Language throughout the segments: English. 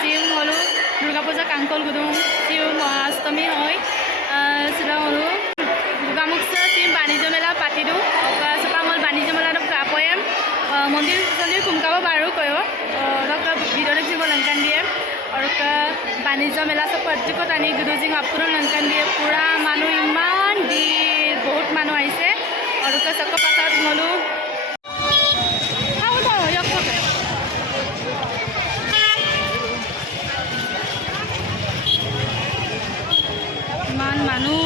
চিম হলো দুর্গা পূজা কাঙ্কল গুদুং চিউ মহাষ্টমী হয় সেটা হলো গোগামুখসা চিম বাণিজ্য মেলা পাতিদু সেপাঙল বাণিজ্য মেলা কাপয়েম মন্দির চন্দির খুমকাব পাৰো কয় ভিডিঅ' দেখিব লংকান দিয়ে আৰু বাণিজ্য মেলা সব পৰ্যটক আনি গুদুজিং আপুৰো লংকান দিয়ে পুৰা মানুহ ইমান ভিৰ বহুত মানুহ আহিছে আৰু চক পাছত মলো ইমান মানুহ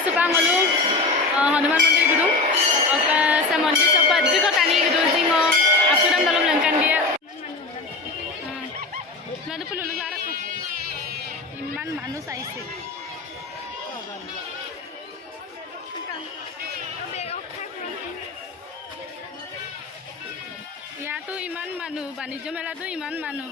Sepangolu Hanuman Mandir gitu. Oke, saya mandir cepat juga tani gitu jingo. Aku dalam lengkan dia. Lalu perlu lu lara ku. Iman manus aise. Ya tuh iman manu, Banijjo mela tuh iman manu.